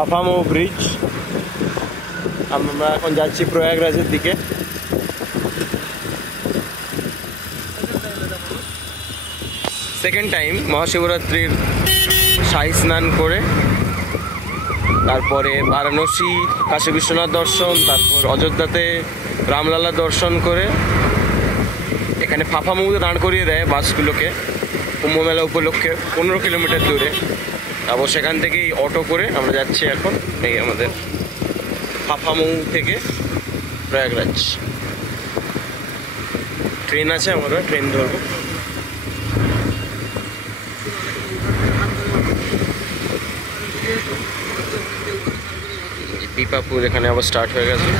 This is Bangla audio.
ফাফামৌ ব্রিজ। আমরা এখন যাচ্ছি প্রয়াগরাজের দিকে। সেকেন্ড টাইম মহাশিবরাত্রির শাহী স্নান করে তারপরে বারাণসী কাশী বিশ্বনাথ দর্শন, তারপর অযোধ্যাতে রামলালা দর্শন করে এখানে ফাফামৌতে দাঁড় করিয়ে দেয় বাসগুলোকে কুম্ভমেলা উপলক্ষে 15 কিলোমিটার দূরে। তারপর সেখান থেকেই অটো করে আমরা যাচ্ছি এখন এই আমাদের ফাফামৌ থেকে প্রয়াগরাজ। ট্রেন আছে, আমরা ট্রেন ধরবো। দীপাপুর এখানে আবার স্টার্ট হয়ে গেছে।